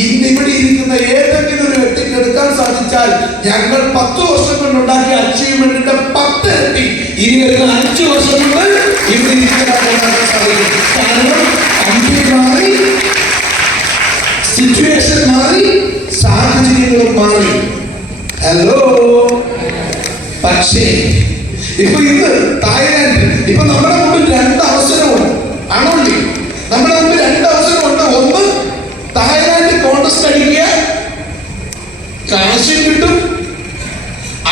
ഇന്നിവിടെ ഇരിക്കുന്ന ഏതെങ്കിലും ഒരു വ്യക്തിക്ക് എടുക്കാൻ സാധിച്ചാൽ ഞങ്ങൾ 10 വർഷം കൊണ്ട് ഉണ്ടാക്കിയ അച്ചീവ്മെന്റിന്റെ 10 ഇരട്ടി ഇനി വരുന്ന 5 വർഷം കൊണ്ട് ഇവിടെ ഇരിക്കാൻ സാധിക്കും. കാരണം കമ്പനി മാറി, സിറ്റുവേഷൻ മാറി, സാഹചര്യങ്ങളും മാറി. ഹലോ. പക്ഷേ ഇപ്പൊ ഇന്ന് തായ്ലാൻഡ് ഇപ്പൊ നമ്മുടെ മുമ്പിൽ 2 അവസരമുണ്ട്. ആണോല്ലേ? നമ്മുടെ മുമ്പിൽ 2 അവസരമുണ്ട്. ഒന്ന്, തായ്ലാൻഡ് കോൺടെസ്റ്റ് അടിക്കുക, കാശും കിട്ടും,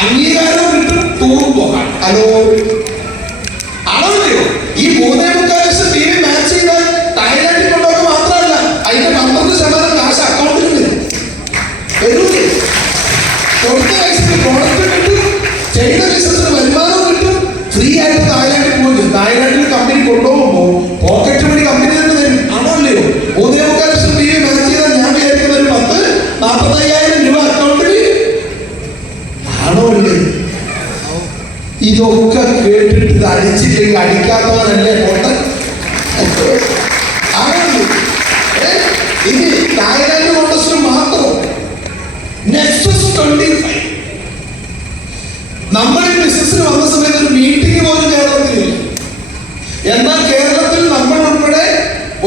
അംഗീകാരവും കിട്ടും, ടൂറും പോകാം. ഹലോ. ആണോല്ലയോ? ഈ 3.25 ലക്ഷം TV മാച്ച് ചെയ്താൽ തായ്ലാൻഡിൽ കൊണ്ടുപോകുക മാത്രമല്ല, അതിന്റെ 12% കാശ് അക്കൗണ്ടിൽ വരും. വരൂല്ലേ? കൊടുത്ത പൈസക്ക് പ്രോഡക്റ്റ് കിട്ടും, ചെയ്ത ബിസിനസിന് വരുമാനം കിട്ടും, ഫ്രീ ആയിട്ട് തായ്ലാൻഡിൽ പോകും. തായ്ലാൻഡിൽ കമ്പനി കൊണ്ടുപോകുമ്പോ പോക്കറ്റ് മണി കമ്പനി തന്നെ തരും. ആണോല്ലയോ? 3.25 ലക്ഷം TV മാച്ച് ചെയ്താൽ ഞാൻ വിചാരിക്കുന്ന ഒരു 40,000-45,000 രൂപ അക്കൗണ്ടിൽ. ആണോല്ലേ? ഇതൊക്കെ കേട്ടിട്ട് ഇത് അടിച്ചില്ലെങ്കിൽ അടിക്കാത്തവരല്ലേ പൊട്ടൻ? ആണല്ലോ. ഇനി തായ്ലാൻഡ് കോൺടെസ്റ്റ് മാത്രം നെക്സസ് 25. നമ്മൾ ഈ ബിസിനസ്സിന് വന്ന സമയത്ത് ഒരു മീറ്റിംഗ് പോലും കേരളത്തിലില്ല. എന്നാൽ കേരളത്തിൽ നമ്മൾ ഉൾപ്പെടെ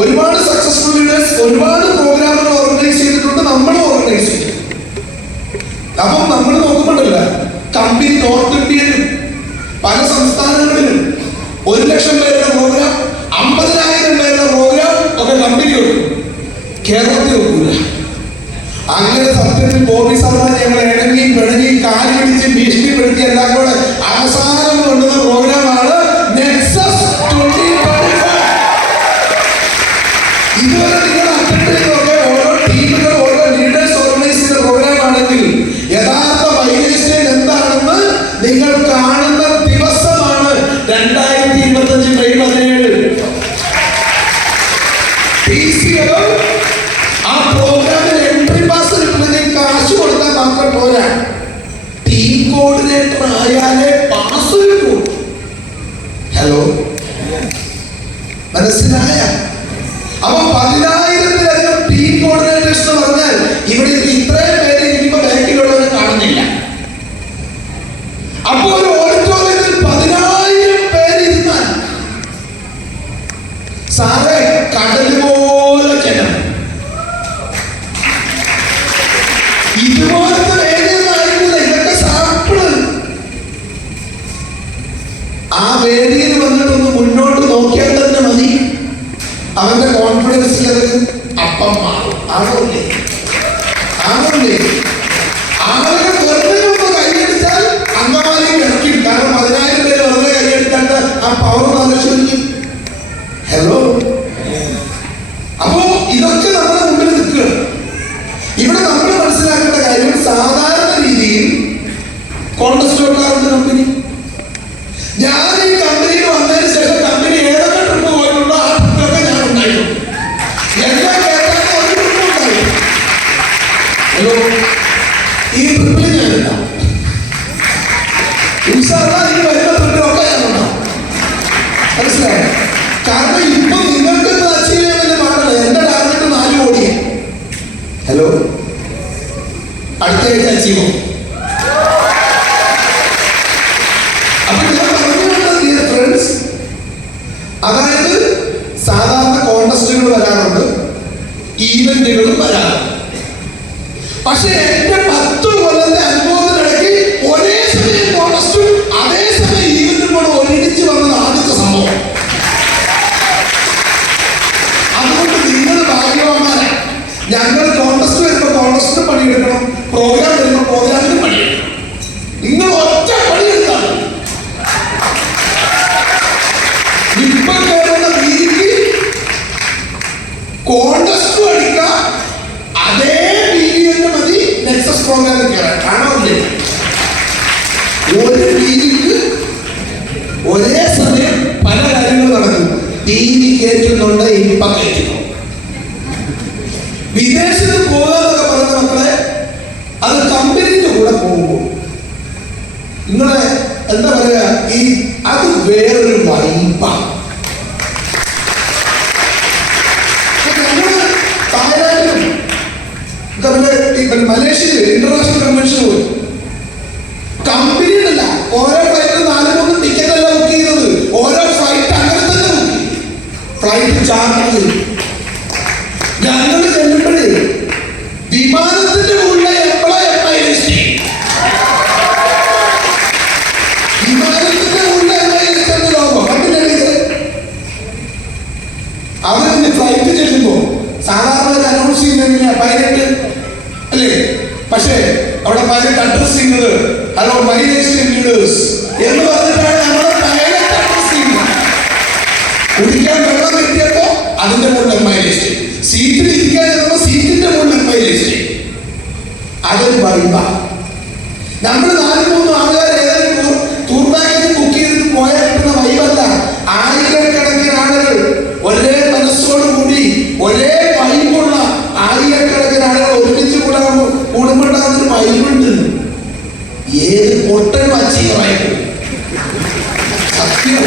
ഒരുപാട് സക്സസ്ഫുൾ ലീഡേഴ്സ് ഒരുപാട് പ്രോഗ്രാമുകൾ ഓർഗനൈസ് ചെയ്തിട്ടുണ്ട്, നമ്മളും ഓർഗനൈസ് ചെയ്തു. അപ്പം നമ്മൾ നോക്കുമ്പോഴല്ല, കമ്പനി നോർത്ത് ഇന്ത്യയിലും പല സംസ്ഥാനങ്ങളിലും 1 ലക്ഷം പേരുടെ പ്രോഗ്രാം, 50,000 പേരുടെ പ്രോഗ്രാം ഒക്കെ കമ്പനിയുണ്ട്. കേരളത്തിൽ ഒക്കില്ല. അങ്ങനെ സത്യത്തിൽ ബോബി സാറിനെ ഞങ്ങൾ ഇണങ്ങിയും പിണങ്ങിയും കാല് പിടിച്ച് ഭീഷണിപ്പെടുത്തി എല്ലാം കൂടെ അവസാനം കൊണ്ടുവന്ന പ്രോഗ്രാമാണ് നെക്സസ് 2025. ഇതുവരെ നിങ്ങൾ അറ്റൻഡ് ചെയ്തൊക്കെ ഓരോ ടീമുകൾ, ഓരോ ലീഡേഴ്സ് ഓർഗനൈസ് ചെയ്ത പ്രോഗ്രാം ആണെങ്കിൽ യഥാർത്ഥ മൈലേസ്റ്റേജ് എന്താണെന്ന് നിങ്ങൾ കാണുന്ന ദിവസമാണ് 2025 മെയ് 17. ആ പ്രോഗ്രാമിൽ എൻട്രി പാസ് കിട്ടുന്നതിന് കാശ് കൊടുത്താൽ മാത്രം പോരാ, ടീം കോർഡിനേറ്റർ ആയാലേ പാസ് കിട്ടൂ. ഹലോ, മനസ്സിലായ? അപ്പൊ 10,000-ലധികം ടീം കോർഡിനേറ്റേഴ്സ് എന്ന് പറഞ്ഞാൽ ഇവിടെ ഇത്രയും പേര് ഇരിക്കുമ്പോ ബാക്കിലുള്ളവരെ കാണുന്നില്ല. അപ്പൊ ഒരു ഓഡിറ്റോറിയത്തിൽ 10,000 പേരിരുന്നാൽ സാറേ കടൽ പോലെ ജനം. ഇതുപോലത്തെ വേദിയൊന്നും ഇതൊക്കെ സാപ്പിള്. ആ വേദിയിൽ വന്നിട്ടൊന്ന് മുന്നോട്ട് നോക്കിയാൽ തന്നെ മതി, അവന്റെ കോൺഫിഡൻസ് ലെവൽ അപ്പം മാറും. ആണോല്ലേ? ആണോല്ലേ? ആളുകൾ വെറുതെ ഒന്ന് കൈയടിച്ചാൽ അങ്കമാലിയും കിടക്കും. കാരണം 10,000 പേര് വെറുതെ കൈയടിക്കാണ്ട് ആ പവർ ആലോചിക്കും. ഹലോ. അപ്പോ ഇതൊക്കെ നമ്മുടെ മുമ്പിൽ നിൽക്കുകയാണ്. ഇവിടെ നമ്മൾ മനസ്സിലാക്കേണ്ട കാര്യം, സാധാരണ രീതിയിൽ കോൺടെസ്റ്റ് വെക്കാറുണ്ട് കമ്പനി. ഞാൻ ഈ കമ്പനിയിൽ വന്നതിന് ശേഷം കമ്പനി ഏതൊക്കെ ട്രിപ്പ് പോയിട്ടുണ്ടോ ആ ട്രിപ്പൊക്കെ ഞാൻ ഉണ്ടായിട്ടുണ്ട്. എല്ലാം കേട്ടാൽ ഒരു ട്രിപ്പ് ഉണ്ടായി. ഹലോ, ഈ ട്രിപ്പിൽ ഞാൻ ഉണ്ടാവും. ഇൻഷാഅല്ലാഹ് ഈ വരുന്ന ട്രിപ്പിലൊക്കെ ഞാൻ ഉണ്ടാവും. മനസ്സിലായോ? കാരണം ഇപ്പൊ നിങ്ങൾക്ക് അച്ചീവ് ചെയ്യാൻ പാടില്ല. എന്റെ ടാർഗറ്റ് 4 കോടി. ഹലോ, അടുത്ത ആഴ്ച അച്ചീവ്. അപ്പൊ ഞാൻ പറഞ്ഞുകൊണ്ടത് ഫ്രണ്ട്സ്, അതായത് സാധാരണ കോൺടെസ്റ്റുകൾ വരാറുണ്ട്, ഈവന്റുകളും വരാറുണ്ട്. പക്ഷെ എന്റെ 10 കൊല്ലത്തെ അനുഭവത്തിനിടയ്ക്ക് ഒരേ സമയം കോൺടെസ്റ്റും അതേസമയം ഈവന്റും കൂടെ ഒരുമിച്ച് വന്നത് ആദ്യത്തെ സംഭവം. അതുകൊണ്ട് നിങ്ങൾ ഭാഗ്യവാന്മാരാണ്. ഞങ്ങൾ കോൺടെസ്റ്റ് വരുമ്പോൾ കോൺടെസ്റ്റിന് പണിയെടുക്കണം, പ്രോഗ്രാം വരുമ്പോൾ പ്രോഗ്രാമിന് പണിയെടുക്കണം. നിങ്ങൾ ഒറ്റ പണിയെടുത്താണ് ഇപ്പൊ കേറുന്ന രീതിക്ക് കോൺടെസ്റ്റ് അടിക്കാം. അതേ രീതി തന്നെ മതി നെക്സസ് പ്രോഗ്രാമിൽ കയറാൻ. കാണാറില്ലേ? ഒരു രീതിക്ക് ഒരേ സമയം പല കാര്യങ്ങൾ നടക്കും. TV കയറ്റുന്നുണ്ട്, ഇപ്പം കയറ്റുന്നു. വിദേശത്ത് പോകാന്നൊക്കെ പറഞ്ഞ മക്കളെ, അത് കമ്പനിന്റെ കൂടെ പോകുമ്പോൾ നിങ്ങളെ എന്താ പറയാ, അത് വേറൊരു വൈബാണ്. തായ്ലാൻഡിലും മലേഷ്യയിൽ ഇന്റർനാഷണൽ കൺവെൻഷൻ പോയി. കമ്പനിയിലല്ല, ഓരോ ഫ്ലൈറ്റിൽ 4-3 ടിക്കറ്റ് അല്ല ബുക്ക് ചെയ്തത്, ഓരോ ഫ്ലൈറ്റ് അങ്ങനെ തന്നെ ബുക്ക് ചെയ്തു. ഫ്ലൈറ്റ് ചാർജ് ഞങ്ങൾ ചെല്ലുമ്പോഴേ വിമാനത്തിന്റെ മുകളിലെ അവരെന്നെ ഫ്ലൈറ്റ് ചെല്ലുമ്പോ സാധാരണ അനൗൺസ് ചെയ്യുന്ന പൈലറ്റ് അല്ലേ? പക്ഷേ അവിടെ പൈലറ്റ് അഡ്രസ് ചെയ്യുന്നത് ഹലോ മൈ ഡിയർ ലീഡേഴ്സ് എന്ന് പറഞ്ഞിട്ടാണ് നമ്മളെ പൈലറ്റ് അഡ്രസ് ചെയ്യുന്നത്. കുടിക്കാൻ വെള്ളം കിട്ടിയപ്പോ അതിന്റെ മുകളിൽ മൈലേജ്, സീറ്റിൽ ഇരിക്കാൻ ചെന്നപ്പോ സീറ്റിന്റെ മുകളിൽ മൈലേജ്. അതൊരു വൈബ. നമ്മൾ 4-3 ആളുകാർ ഏതെങ്കിലും ടൂർ പാക്കേജ് ബുക്ക് ചെയ്തിട്ട് പോയാൽ കിട്ടുന്ന വൈബല്ല. ആയിരക്കണക്കിന് ആളുകൾ ഒരേ മനസ്സോടുകൂടി ഒരേ വൈബുള്ള ആയിരക്കണക്കിന് ആളുകൾ ഒരുമിച്ച് കൂടുമ്പോണ്ടാകുന്നൊരു വൈബുണ്ട്. ഏത് പൊട്ടനും അച്ചീവറായിട്ട് സത്യം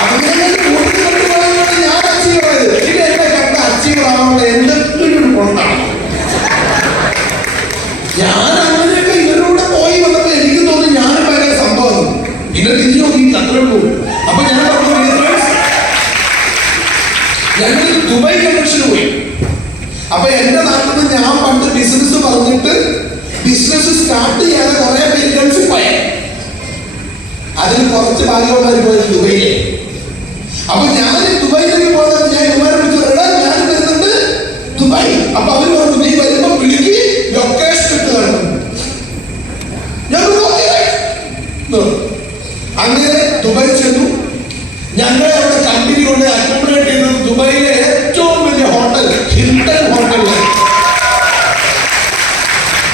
അവനെ കൂട്ടിക്കൊണ്ടുപോയാണ് ഞാൻ അച്ചീവറായത്. ഇത് എന്നെ കണ്ട അച്ചീവറാവുന്നത് എന്തെങ്കിലും കൊണ്ടാണ്. ഞാൻ അങ്ങനെയൊക്കെ ഇവരോട് പോയി വന്നപ്പോ എനിക്ക് തോന്നി ഞാനും ഭയങ്കര സംഭവം. പിന്നെ തിരിഞ്ഞു നോക്കി അത്രേ ഉള്ളൂ. അപ്പൊ ഞാൻ പറഞ്ഞു, ഞങ്ങൾ ദുബായ് കൺവെൻഷന് പോയി. അപ്പൊ എന്റെ നാട്ടിൽ നിന്ന് ഞാൻ പണ്ട് ബിസിനസ് പറഞ്ഞിട്ട് ബിസിനസ് സ്റ്റാർട്ട് ചെയ്യാതെ കുറെ പേര് ഗൾഫിൽ പോയി. അതിൽ കുറച്ച് ഭാഗ്യവന്മാർ പോയത് ദുബൈയിലെ. അപ്പൊ ഞാൻ ദുബായിലേക്ക് പോയത് ഞാൻ ഇവരെ വിളിച്ചു, ഞാൻ വരുന്നുണ്ട് ദുബായ്. അപ്പൊ അവര് പറഞ്ഞു, നീ വരുമ്പോ വിളിക്ക്, ലൊക്കേഷൻ ഇട്ട് തരണം. അങ്ങനെ ദുബായ് ചെന്നു. ഞങ്ങളെ അവിടെ കമ്പനി കൊണ്ട് അക്കോമഡേറ്റ് ചെയ്തത് ദുബായിലെ ഏറ്റവും വലിയ ഹോട്ടൽ ഹിൽട്ടൺ ഹോട്ടലിൽ.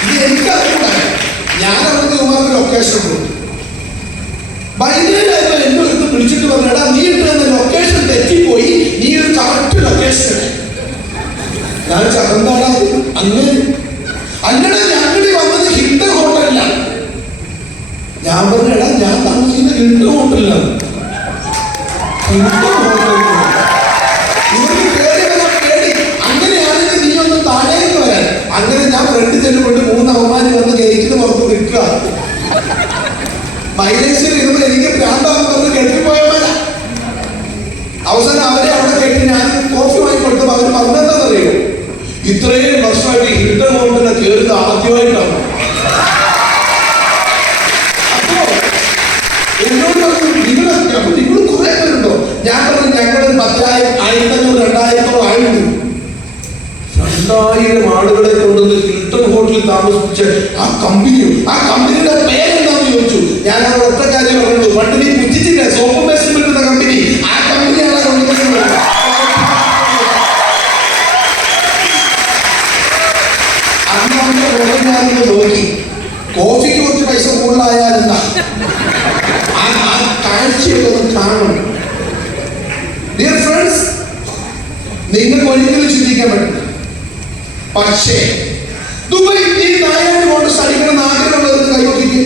ഇത് എനിക്കറിയില്ല. ഞാൻ അവർക്ക് ഇവർക്ക് ലൊക്കേഷൻ കൊടുത്തു. വൈകുന്നേരം എന്നെ എടുത്ത് വിളിച്ചിട്ട് പറഞ്ഞാ, നീ ഇട്ട് ലൊക്കേഷൻ തെറ്റിപ്പോയി, നീ ഒരു കറക്റ്റ് ലൊക്കേഷൻ. ഞാൻ ചകന്താടാ അങ്ങനെ ഞങ്ങൾ വന്നത് ഹിൽട്ടൺ ഹോട്ടലിലാണ്. ഞാൻ പറഞ്ഞടാ, ഞാൻ താമസിക്കുന്ന ഹിൽട്ടൺ ഹോട്ടലിലാണ്. അങ്ങനെയാണെങ്കിൽ നീ ഒന്ന് താഴേക്ക് വരാൻ. അങ്ങനെ ഞാൻ ഫ്രണ്ട് ചെല്ലുകൊണ്ട് 3 അവന്മാര് വന്ന് ഗേറ്റിന് പുറത്ത് നിൽക്കുക. മൈലേജിൽ ഇരുന്ന് എനിക്ക് ഭ്രാന്താന്ന് പറഞ്ഞ് കെട്ടിപ്പോയവന്മാരാ. അവസാനം അവരെ അവിടെ കെട്ടി ഞാൻ കോഫി വാങ്ങി കൊടുത്തപ്പോൾ അവർ പറഞ്ഞെന്താണെന്നറിയോ, ഇത്രയും വർഷമായിട്ട് ഹിൽട്ടൺ ഹോട്ടലിനെ കയറുന്നത് ആദ്യമായിട്ടാണ്. എന്നോട് പറഞ്ഞു, നിങ്ങൾ കുറെ പേരുണ്ടോ? ഞാൻ പറഞ്ഞു, ഞങ്ങൾ 10,000, 1500, 2000 ആളുണ്ട്. 2000 ആളുകളെ കൊണ്ടുവന്ന് ഹിൽട്ടൺ ഹോട്ടലിൽ താമസിപ്പിച്ച് ആ കമ്പനിയുടെ പേരെന്താന്ന് ചോദിച്ചു. ഞാൻ ആ ഒറ്റ കാര്യം പറഞ്ഞു, പണ്ട് നീ പുറ്റിച്ചില്ല സോപ്പ് പേസ്റ്റ് കിട്ടുന്ന കമ്പനി, ആ കമ്പനിയാണ് കൊണ്ടുവന്നത്. അന്ന് നോക്കി കോഫിക്ക് കുറച്ച് പൈസ കൂടുതലായാലെന്താ, കാഴ്ചയൊക്കെ കാണണം. ഡിയർ ഫ്രണ്ട്സ്, നിങ്ങൾക്ക് ഒരിക്കലും ചിന്തിക്കാൻ പറ്റില്ല. പക്ഷേ ദുബായ് ഈ തായ്ലാൻഡ് കൊണ്ട് പഠിക്കണം ആഗ്രഹമുള്ളവർക്ക് കൈവക്കിക്ക്.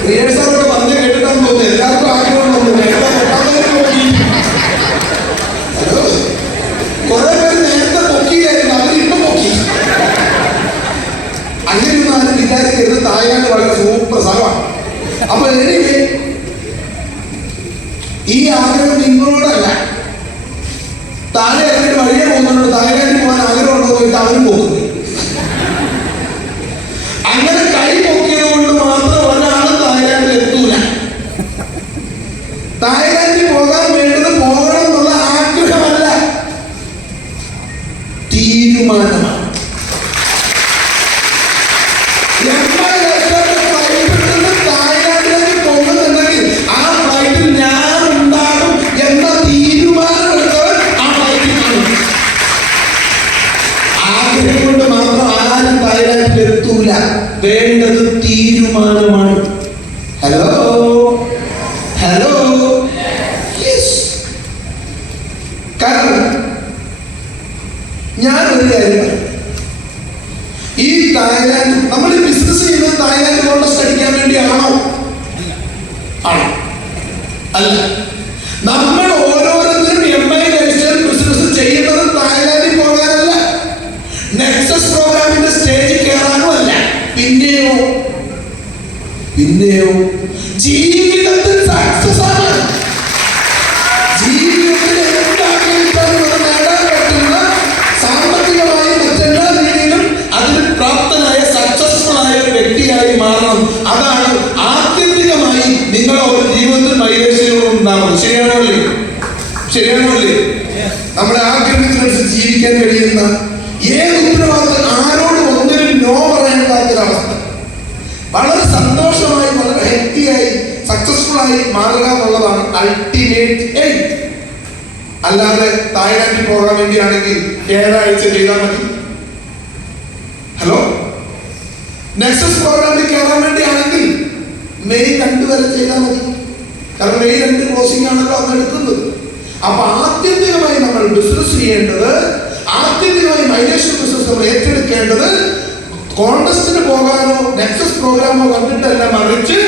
ക്രിയേഴ്സൊക്കെ പറഞ്ഞ് കേട്ടിട്ടാന്ന് തോന്നുന്നു. എല്ലാവർക്കും ആഗ്രഹമുണ്ടോ? കുറെ പേര് നേരത്തെ പൊക്കിയായിരുന്നു, അവരിപ്പം പൊക്കി. അങ്ങനെയൊന്നും ആരും വിചാരിക്കരുത്. തായ്ലാൻഡ് വളരെ സൂപ്പർ സ്ഥലമാണ്. അപ്പൊ എനിക്ക് ഈ ആഗ്രഹം നിങ്ങളോടല്ല, താഴെ ഇറങ്ങിയിട്ട് വഴിയെ പോകുന്നുണ്ട്. തായ്ലാൻഡിൽ പോകാൻ ആഗ്രഹമുണ്ടോ ചോദിച്ചാൽ അവരും പോകുന്നു. അങ്ങനെ കൈ പൊക്കിയത് കൊണ്ട് മാത്രം ഒരാളും തായ്ലാൻഡിൽ എത്തൂല. തായ്ലാൻഡിൽ പോകാൻ വേണ്ടത് പോകണം എന്നുള്ള ആഗ്രഹമല്ല, തീരുമാനമാണ്. വേണ്ടത് തീരുമാനമാണ്. Hello hello yes. കാരണം ഞാനൊരു കാര്യം, ഈ തായ്ലാൻഡ് നമ്മൾ ബിസിനസ് ചെയ്യുന്നത് തായ്ലാൻഡ് കോൺടെസ്റ്റ് അടിക്കാൻ വേണ്ടിയാണോ? ആണോ? അല്ല. നമ്മൾ ഓരോരുത്തരും MI ലൈഫ് സ്റ്റൈൽ ബിസിനസ് ചെയ്യുന്നത് തായ്ലാൻഡിൽ പോകാനല്ല. നെക്സസ് പ്രോഗ്രാമിന്റെ സ്റ്റേജിൽ കയറാനും അല്ല. പിന്നെയോ ജീവിതത്തിൽ സക്സസ് ആണ്. ജീവിതത്തിൽ എന്താഗ്രഹിച്ചാലും അത് നേടാൻ പറ്റുന്ന സാമ്പത്തികമായി മറ്റെല്ലാ രീതിയിലും അതിന് പ്രാപ്തനായ സക്സസ്ഫുൾ ആയ ഒരു വ്യക്തിയായി മാറണം. അതാണ് ആത്യന്തികമായി നിങ്ങൾ ഒരു ജീവിതത്തിൽ മൈലേഷനുകൾ ഉണ്ടാവുന്നത്. ശരിയാണോ അല്ലേ? നമ്മുടെ ആഗ്രഹത്തിനനുസരിച്ച് ജീവിക്കാൻ കഴിയുന്ന ഏത് ഉത്തരവാദിത്തം ആരോടും ഒന്നിനും നോ പറയാൻ പറ്റാത്തൊരവസ്ഥ, വളരെ സന്തോഷമായി വളരെ ഹെൽത്തിയായി സക്സസ്ഫുൾ ആയി മാറുക എന്നുള്ളതാണ് അൾട്ടിമേറ്റ് എയിം. അല്ലാതെ തായ്ലാൻഡിൽ പോകാൻ വേണ്ടിയാണെങ്കിൽ 7 ആഴ്ച ചെയ്താൽ മതി. ഹലോ, നെക്സസ് പ്രോഗ്രാമിൽ കയറാൻ വേണ്ടിയാണെങ്കിൽ മെയ് 2 വരെ ചെയ്താൽ മതി. കാരണം മെയ് 2 ക്ലോസിംഗ് ആണല്ലോ അന്ന് എടുക്കുന്നത്. അപ്പൊ ആത്യന്തികമായി നമ്മൾ ബിസിനസ് ചെയ്യേണ്ടത്, ആത്യന്തികമായി മൈഗ്രേഷൻ ബിസിനസ് നമ്മൾ ഏറ്റെടുക്കേണ്ടത് കോൺടെസ്റ്റിന് പോകാനോ നെക്സസ് പ്രോഗ്രാമോ കണ്ടിട്ടല്ല, മറിച്ച്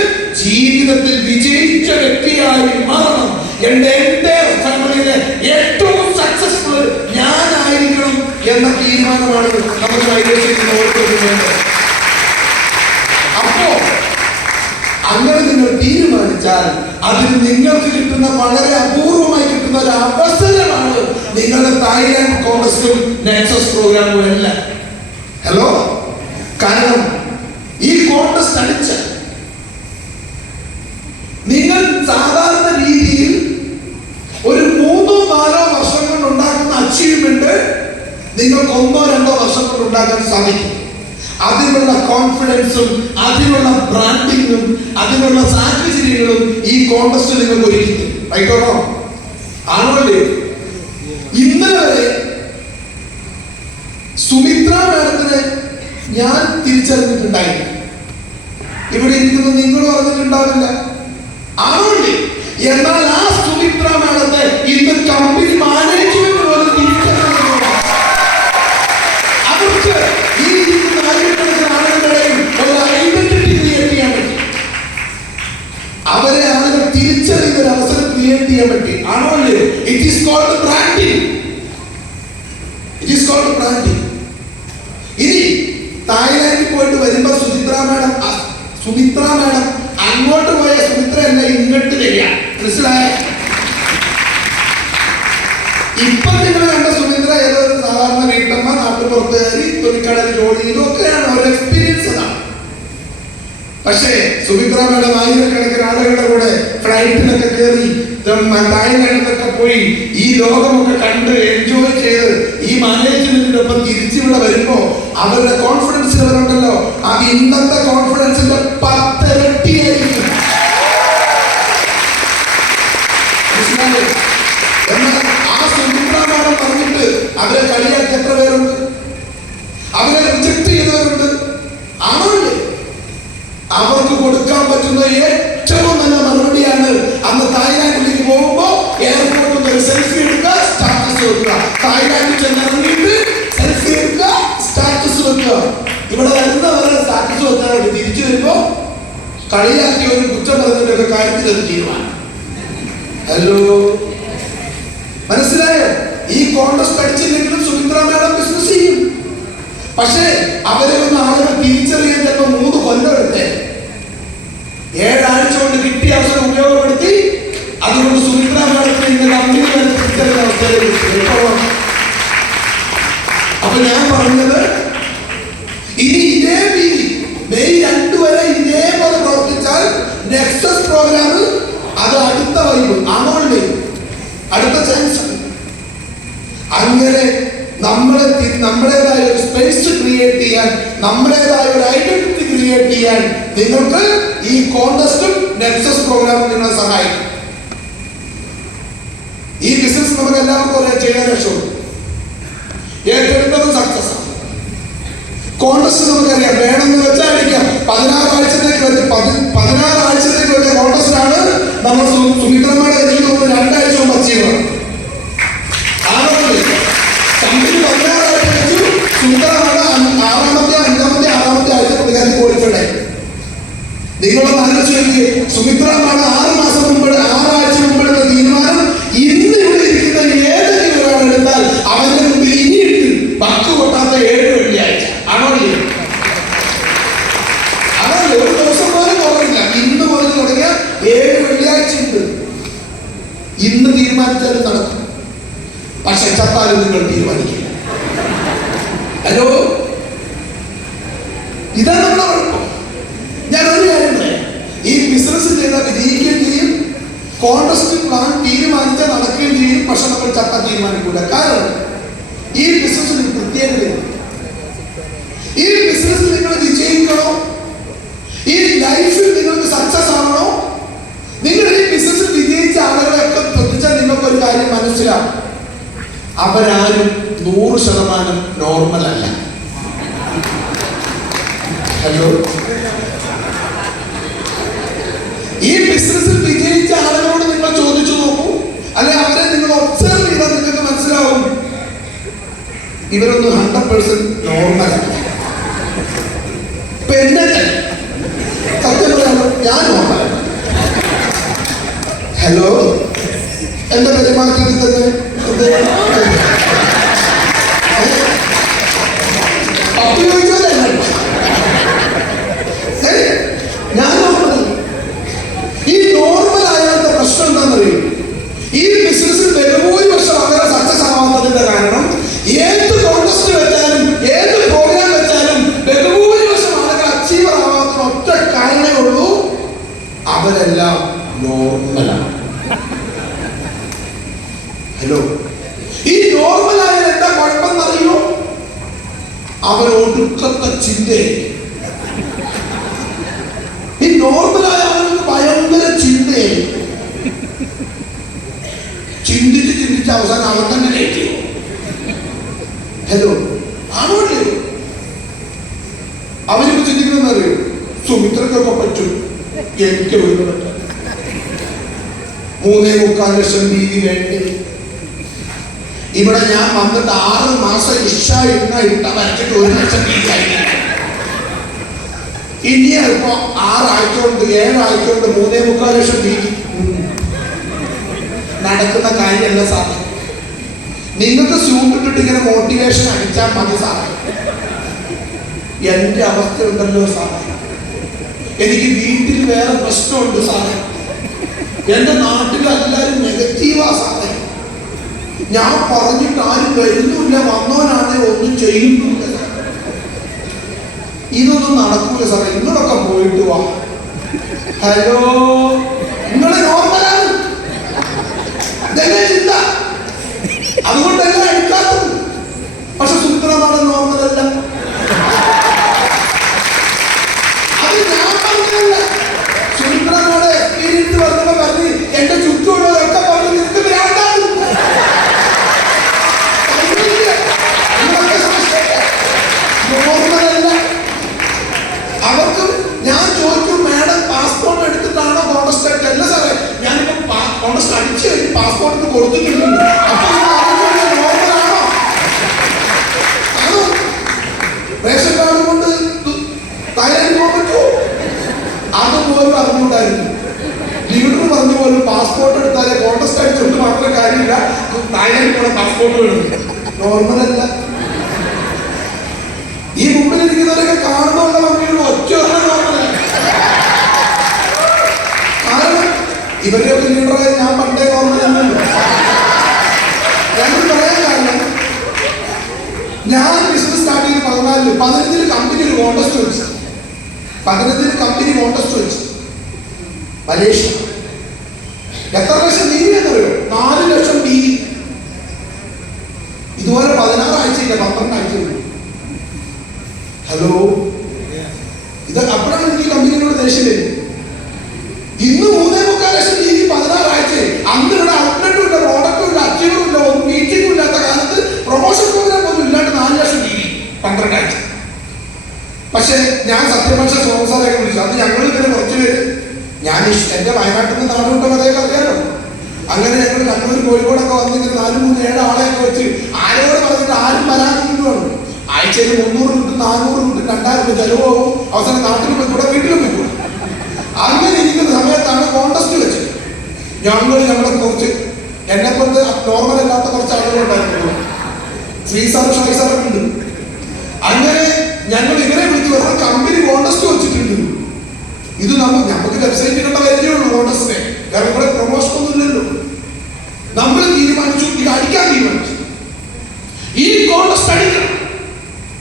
ജീവിതത്തിൽ വിജയിച്ച വ്യക്തിയായി മാറണം. എന്റെ ഫാമിലിയിലെ ഏറ്റവും സക്സസ്ഫുൾ ഞാനായിരിക്കണം എന്ന തീരുമാനമാണ് നമ്മൾ മൈഗ്രേഷൻ ഓർക്കുന്നത്. അപ്പോ അങ്ങനെ നിങ്ങൾ തീരുമാനിച്ചാൽ അതിന് നിങ്ങൾക്ക് കിട്ടുന്ന വളരെ അപൂർവമായി കിട്ടുന്ന ഒരു അവസരമാണ് നിങ്ങളുടെ തായ്ലാൻഡ് കോൺടെസ്റ്റും നെക്സസ് പ്രോഗ്രാമും എല്ലാം. ഹലോ, കാരണം ഈ കോൺടെസ്റ്റ് അടിച്ച നിങ്ങൾ സാധാരണ രീതിയിൽ ഒരു 3-4 വർഷം കൊണ്ട് ഉണ്ടാക്കുന്ന അച്ചീവ്മെന്റ് നിങ്ങൾക്ക് 1-2 വർഷം കൊണ്ട് ഉണ്ടാക്കാൻ സാധിക്കും. അതിനുള്ള കോൺഫിഡൻസും അതിനുള്ള ബ്രാൻഡിങ്ങും അതിനുള്ള സാഹചര്യങ്ങളും ഈ കോൺടെസ്റ്റ് നിങ്ങൾക്ക് ഒരുക്കി. ആയിക്കോട്ടോ? ആണല്ലേ? ഇന്നലെ വരെ സുമിത്ര മാഡത്തിനെ ഞാൻ തിരിച്ചറിഞ്ഞിട്ടുണ്ടായില്ല. ഇവിടെ ഇരിക്കുന്ന നിങ്ങൾ പറഞ്ഞിട്ടുണ്ടാവില്ല. ആണല്ലേ? എന്നാൽ ആ സുമിത്ര മാഡത്തെ ഇന്ന് കമ്പനി മാനേജ്മെന്റ് പോലും തിരിച്ചറിഞ്ഞിട്ടുണ്ട്. അവർക്ക് ഈ ആളുകളുടെയും ഒരു ഐഡന്റിറ്റി ക്രിയേറ്റ് ചെയ്യാൻ പറ്റി. അവരെ ആളുകൾ തിരിച്ചറിയുന്ന ഒരു അവസരം ക്രിയേറ്റ് ചെയ്യാൻ പറ്റി. ആണോ അല്ലേ? It is called branding. ഇനി തായ്ലാൻഡിൽ പോയിട്ട് വരുമ്പോ സുമിത്ര മാഡം അങ്ങോട്ട് പോയ സുമിത്ര അല്ല ഇങ്ങോട്ട് വരിക. മനസ്സിലായ? ഇപ്പൊ നിങ്ങൾ കണ്ട സുമിത്ര ഏതോ ഒരു സാധാരണ വീട്ടമ്മ, നാട്ടുപുറത്തുകാരി, തുണിക്കടയിൽ ജോലി ഇതൊക്കെയാണ് ഒരു എക്സ്പീരിയൻസ്. അതാണ്. പക്ഷേ സുമിത്ര മാഡം ആയിരക്കണക്കിന് ആളുകളുടെ കൂടെ ഫ്ലൈറ്റിലൊക്കെ കയറി തായ്ലാൻഡിലൊക്കെ പോയി ഈ ലോകമൊക്കെ കണ്ട് എൻജോയ് ചെയ്ത് ഈ മാനേജ്മെന്റിന്റെ ഒപ്പം തിരിച്ചിവിടെ വരുമ്പോ അവരുടെ കോൺഫിഡൻസ് ലെവലുണ്ടല്ലോ, അത് ഇന്നത്തെ കോൺഫിഡൻസിന്റെ 10 ഇരട്ടിയായിരിക്കും. എന്നാൽ ആ സുമിത്ര മാഡം പറഞ്ഞിട്ട് അവരെ കളിയാക്കി എത്ര പേരുണ്ട്? അവരെ റിജക്ട് ചെയ്തവരുണ്ട്. ആണല്ലേ? അവർക്ക് കൊടുക്കാൻ പറ്റുന്ന ഏറ്റവും നല്ല മറുപടിയാണ് അന്ന് തായ്ലാൻഡിലേക്ക് പോകുമ്പോ എയർപോർട്ടിൽ ഒരു സെൽഫി എടുക്കുക, സ്റ്റാറ്റസ് വെക്കുക. തായ്ലാൻഡിൽ ചെന്നിറങ്ങിയിട്ട് സെൽഫി എടുക്കുക, സ്റ്റാറ്റസ് വെക്കുക. ഇവിടെ വരുന്നവരെ സ്റ്റാറ്റസ് വെക്കാൻ തിരിച്ചു വരുമ്പോ കളിയാക്കി ഒരു കുറ്റം പറഞ്ഞതിന്റെ കാര്യത്തിൽ അത് തീരുമാനം. ഹലോ, മനസ്സിലായോ? ഈ കോൺടെസ്റ്റ് അടിച്ചില്ലെങ്കിലും സുമിത്ര മാഡം ബിസിനസ് ചെയ്യും. പക്ഷേ അവരെ ഒന്ന് ആളുകൾ തിരിച്ചറിയാൻ ചിലപ്പോൾ 3 കൊല്ലം എടുത്തേ. 7 ആഴ്ച കൊണ്ട് കിട്ടിയ അവസരം ഉപയോഗപ്പെടുത്തി. അതുകൊണ്ട് സുമിത്ര മാഡത്തിന് ഇന്ന് കമ്പനി തിരിച്ചറിയുന്ന അവസ്ഥയിലേക്ക്. അപ്പൊ ഞാൻ പറഞ്ഞത്, ഇനി ഇതേ രീതി മെയ് 2 വരെ ഇതേപോലെ പ്രവർത്തിച്ചാൽ നെക്സസ് പ്രോഗ്രാം അത് അടുത്ത വൈബ് ആണോണ്ടേ, അടുത്ത ചാൻസ്. അങ്ങനെ നമ്മുടേതായ ഒരു സ്പേസ് ക്രിയേറ്റ് ചെയ്യാൻ, നമ്മുടേതായ ഒരു ഐഡന്റിറ്റി ക്രിയേറ്റ് ചെയ്യാൻ നിങ്ങൾക്ക് ഈ കോൺടെസ്റ്റും നെക്സസ് പ്രോഗ്രാമും നിങ്ങളെ സഹായിക്കും. ഈ ബിസിനസ് നമുക്ക് എല്ലാവർക്കും ഒരേ ചെയ്യാൻ രക്ഷപ്പെടും. ഏറ്റെടുത്തത് സക്സസ് ആണ്. കോൺടെസ്റ്റ് നമുക്കറിയാം, വേണമെന്ന് വെച്ചാൽ അടിക്കാം. 16 ആഴ്ചത്തേക്ക് വലിയ കോൺടെസ്റ്റ് ആണ്. നമ്മൾ സുമിത്രമാരുടെ എനിക്ക് തോന്നുന്നു 2 ആഴ്ച മുമ്പ് അച്ചീവ് ചെയ്യണം. കമ്പനി 16 ആഴ്ച വെച്ചു. സുമിത്രമാരുടെ 6-ാമത്തെ 5-ാമത്തെ 6-ാമത്തെ ആഴ്ച പുള്ളിക്കാരി ക്വാളിഫൈഡ് ആയി. നിങ്ങളൊന്ന് ആലോചിച്ച് നോക്കിയേ. സുമിത്രമാരുടെ 6 മാസം മുമ്പ് 6 ആഴ്ച മുമ്പെടുത്ത തീരുമാനം ഇന്ന് ഇവിടെ ഇരിക്കുന്ന ഏതെങ്കിലും ഒരാളെടുത്താൽ അവന്റെ മുമ്പിൽ ഇനിയിട്ട് പക്ക് കൊട്ടാത്ത 7 തൽക്കാലം നിങ്ങൾ തീരുമാനിക്കില്ല. ഹലോ, ഇതാണ് നമ്മുടെ കുഴപ്പം. ഞാൻ ഒരു കാര്യം പറയാം, ഈ ബിസിനസ് ചെയ്താൽ വിജയിക്കുകയും ചെയ്യും, കോൺടസ്റ്റ് പ്ലാൻ തീരുമാനിച്ചാൽ നടക്കുകയും ചെയ്യും. പക്ഷെ നമ്മൾ ചട്ട തീരുമാനിക്കൂല. കാരണം ഈ ബിസിനസ്സിന് പ്രത്യേകതയാണ്. ഈ ബിസിനസ്സിൽ നിങ്ങൾ വിജയിക്കണോ, ഈ ലൈഫിൽ നിങ്ങൾക്ക് സക്സസ് ആവണോ, നിങ്ങൾ ഈ ബിസിനസ്സിൽ വിജയിച്ച ആളുകളെയൊക്കെ ശ്രദ്ധിച്ചാൽ നിങ്ങൾക്ക് ഒരു കാര്യം മനസ്സിലാവും, അവരാരും 100% നോർമൽ അല്ല. ഹലോ, ഈ ബിസിനസ്സിൽ വിജയിച്ച ആളുകളോട് നിങ്ങൾ ചോദിച്ചു നോക്കൂ, അല്ലെ അവരെ നിങ്ങൾ ഒബ്സർവ് ചെയ്താൽ നിങ്ങൾക്ക് മനസ്സിലാവും ഇവരൊന്നും 100% നോർമൽ അല്ല. പിന്നെ സത്യം പറയാമോ, ഞാൻ നോർമൽ. ഹലോ, എന്റെ പെരുമാറ്റത്തിൽ തന്നെ ഞാൻ നോർമൽ. ഈ നോർമൽ ആയാത്ത പ്രശ്നം എന്താണെന്നറിയും, ഈ ബിസിനസ്സിൽ ബഹുഭൂരിപക്ഷം ആളുകൾ സക്സസ് ആവാത്തതിന്റെ കാരണം ഏത് കോൺടെസ്റ്റ് വെച്ചാലും ഏത് പ്രോഗ്രാം വെച്ചാലും ബഹുഭൂരിപക്ഷം ആളുകൾ അച്ചീവർ ആവാത്ത ഒറ്റ കാരണമേ ഉള്ളൂ, അവരെല്ലാം നോർമലാണ്. ഹലോ, ഈ നോർമൽ ആയ എന്താ കുഴപ്പമെന്നറിയോ, അവരൊടുക്കത്തെ ചിന്തയായിരിക്കും. ഈ നോർമലായ ആളുകൾക്ക് ഭയങ്കര ചിന്തയായിരിക്കും. ചിന്തിച്ച് അവസാനം അവൻ തന്നെ ലേറ്റ്. ഹലോ, ആണോ അല്ലയോ? അവരിപ്പോ ചിന്തിക്കുന്നത് അറിയോ, സുമിത്രക്കൊക്കെ പറ്റും, എനിക്ക് വീട് പറ്റും. 3.25 ലക്ഷം വീതി വേണ്ടി ഇവിടെ ഞാൻ വന്നിട്ട് 6 മാസം ഇട്ട വരച്ചിട്ട് 1 ലക്ഷം വീതി ആയിരിക്കും. ഇന്ത്യ ഇപ്പൊ 6 ആഴ്ച കൊണ്ട് 7 ആഴ്ച കൊണ്ട് 3.25 ലക്ഷം വീതി നടക്കുന്ന കാര്യമല്ല സാറേ. നിങ്ങൾക്ക് സ്യൂട്ട് ഇട്ടിട്ട് ഇങ്ങനെ മോട്ടിവേഷൻ അടിച്ചാൽ മതി സാറേ. എന്റെ അവസ്ഥ ഉണ്ടല്ലോ സാറേ, എനിക്ക് വീട്ടിൽ വേറെ പ്രശ്നമുണ്ട് സാറേ, എന്റെ നാട്ടിൽ എല്ലാവരും നെഗറ്റീവാ സാറേ, ഞാൻ പറഞ്ഞിട്ട് ആരും വരുന്നില്ല, വന്നവനാണെ ഒന്നും ചെയ്യുന്നില്ല. ഇതൊന്നും നടക്കൂല സാറേ, നിങ്ങളൊക്കെ പോയിട്ട് വാ. ഹലോ, നിങ്ങള് നോർമലാണ്, ഇതല്ലേ ചിന്ത, അതുകൊണ്ടല്ല എടുക്കാത്തത്. പക്ഷെ സുന്ദരമാണ് നോർമലല്ല. അത് ഞാൻ പറഞ്ഞതല്ല, സുന്ദരനോട് എക്സ്പീരിയൻസ് പറഞ്ഞപ്പോ പറഞ്ഞ് എന്റെ ചുറ്റുമുള്ളവരൊക്കെ പറഞ്ഞു നിനക്ക് ഭ്രാന്താണ്. നോർമലല്ല. അവർക്ക് ഞാൻ ചോദിച്ചു, മാഡം പാസ്പോർട്ട് എടുത്തിട്ടാണോ കോൺടസ്റ്റ് ആയിട്ട്? അല്ല സാറേ, ഞാനിപ്പോ കോൺടസ്റ്റ് അടിച്ചു കഴിഞ്ഞ് പാസ്പോർട്ട് കൊടുത്തിട്ടുണ്ട്. അപ്പൊ നോർമലാണോ? ആണോ? റേഷൻ കാർഡ് കൊണ്ട് തായ്ലാൻഡ് പോകാൻ പറ്റുമോ? അതുപോലും അറിഞ്ഞുണ്ടായിരുന്നു. ലീഡർ പറഞ്ഞ പോലും പാസ്പോർട്ട് എടുത്താലേ കോൺടസ്റ്റ് അടിച്ചുകൊണ്ട് മാത്രം കാര്യമില്ല, തായ്ലാൻഡ് പോകാൻ പാസ്പോർട്ട് വേണം. നോർമലല്ല. ഈ മുമ്പിലിരിക്കുന്നവരൊക്കെ കാണുന്നുള്ള ഭംഗിയുള്ള ഒറ്റ നോർമലല്ല. കാരണം ഇവരെയൊക്കെ ലീഡറായി ഞാൻ പണ്ടേ നോർമലല്ല. ഞാനത് പറയാൻ കാരണം, ഞാൻ ബിസിനസ് സ്റ്റാർട്ട് ചെയ്ത് 15 കമ്പനി ഒരു കോൺടസ്റ്റ് വെച്ചു. 15 കമ്പനി കോൺടസ്റ്റ് വെച്ചു. മലേഷ്യ എത്ര ലക്ഷം വീതി എന്നറിയോ? 4 ലക്ഷം വീതി. ഇതുപോലെ 16 ആഴ്ചയില്ല, 12 ആഴ്ചയില്ല. ഹലോ, ഇത് അപ്പോഴാണ് എനിക്ക് കമ്പനികളോട് ദേഷ്യം വരുന്നത്. ഇന്ന് 3.25 ലക്ഷം വീതി 16 ആഴ്ച. അന്ന് ഇവിടെ ഔട്ട്ലെറ്റും ഇല്ല, പ്രോഡക്റ്റും ഇല്ല, അച്ചീവും ഇല്ല, ഒന്നും മീറ്റിംഗും ഇല്ലാത്ത കാലത്ത് പ്രൊമോഷൻ പ്രോഗ്രാം പോലും ഇല്ലാണ്ട് 4 ലക്ഷം വീതി 12 ആഴ്ച. പക്ഷെ ഞാൻ സത്യപക്ഷ സ്പോൺസറൊക്കെ വിളിച്ചു. അത് ഞങ്ങൾ ഇങ്ങനെ കുറച്ച് പേര്, ഞാൻ എന്റെ വയനാട്ടിൽ നിന്ന് നാടുകൊണ്ട കഥയൊക്കെ അറിയാലോ. അങ്ങനെ ഞങ്ങൾ കണ്ണൂർ കോഴിക്കോടൊക്കെ വന്നിങ്ങനെ 4, 3, 7 ആളെയൊക്കെ വെച്ച് ആരോട് പറഞ്ഞിട്ട് ആരും വരാതിരിക്കുവാണ്. ആഴ്ചയിൽ 300 കിട്ടും, 400 കിട്ടും, 2000 രൂപ ചെലവാകും. അവസാനം നാട്ടിൽ പോയിക്കൂടെ, വീട്ടിലും പോയിക്കൂടെ. അങ്ങനെ ഇരിക്കുന്ന സമയത്താണ് കോൺടസ്റ്റ് വെച്ചത്. ഞങ്ങളെ കുറച്ച് എന്നെ കൊണ്ട് നോർമൽ അല്ലാത്ത കുറച്ച് ആളുകളുണ്ടായിരുന്നു, ശ്രീസാറും ഷൈസാറും ഉണ്ട്. അങ്ങനെ ഞങ്ങൾ ഇവരെ വിളിച്ചു പറഞ്ഞ കമ്പനി കോൺടസ്റ്റ് വെച്ചിട്ടുണ്ട്. ഇത് നമുക്ക് വെബ്സൈറ്റിൽ കണ്ട വരികയേ ഉള്ളൂ കോൺടസ്റ്റിനെ, കാരണം ഇവിടെ പ്രൊമോഷൻ ഒന്നും ഇല്ലല്ലോ. നമ്മൾ തീരുമാനിച്ചു, ഇത് അടിക്കാൻ തീരുമാനിച്ചു. കോൺടെസ്റ്റ് അടിക്കണം,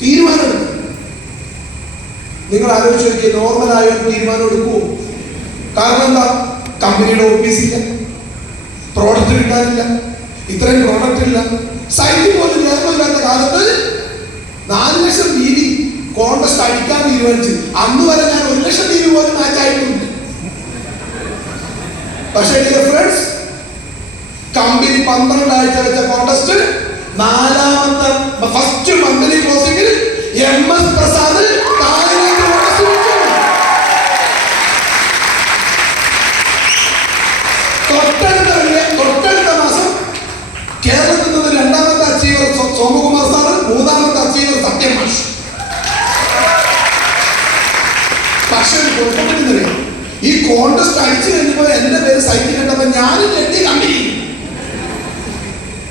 തീരുമാനം എടുക്കും. നിങ്ങൾ ആലോചിച്ച് നോക്കിയ നോർമലായ തീരുമാനം എടുക്കുമോ? കാരണം എന്താ? കമ്പനിയുടെ ഓഫീസില്ല, പ്രോഡക്റ്റ് കിട്ടാനില്ല, ഇത്രയും പ്രോഡക്റ്റ് ഇല്ല, സൈറ്റിൽ പോലും നിയമമില്ലാത്ത കാലത്ത് 4 ലക്ഷം TV കോൺടെസ്റ്റ് അടിക്കാൻ തീരുമാനിച്ചു. അന്ന് വരെ ഞാൻ 1 ലക്ഷം TV പോലും മാച്ച് ആയിട്ടുണ്ട്. പക്ഷേ ഡിയർ ഫ്രണ്ട്സ്, കമ്പനി 12 ആഴ്ച വെച്ച കോൺടെസ്റ്റ് 4ാമത്തെ ഫസ്റ്റ് മന്ത്ലി ക്ലോസിംഗിൽ MS പ്രസാദ് തൊട്ടടുത്ത മാസം കേരളത്തിൽ നിന്ന് 2ാമത്തെ അച്ചീവർ സോമകുമാർ സാറ്, 3ാമത്തെ അച്ചീവർ സത്യം മാഷ്. പക്ഷേ ഈ കോൺടെസ്റ്റ് അടിച്ചു കഴിഞ്ഞപ്പോൾ എന്റെ പേര് സൈറ്റിൽ കണ്ടപ്പോൾ ഞാനും ഞെട്ടി കമ്പനി.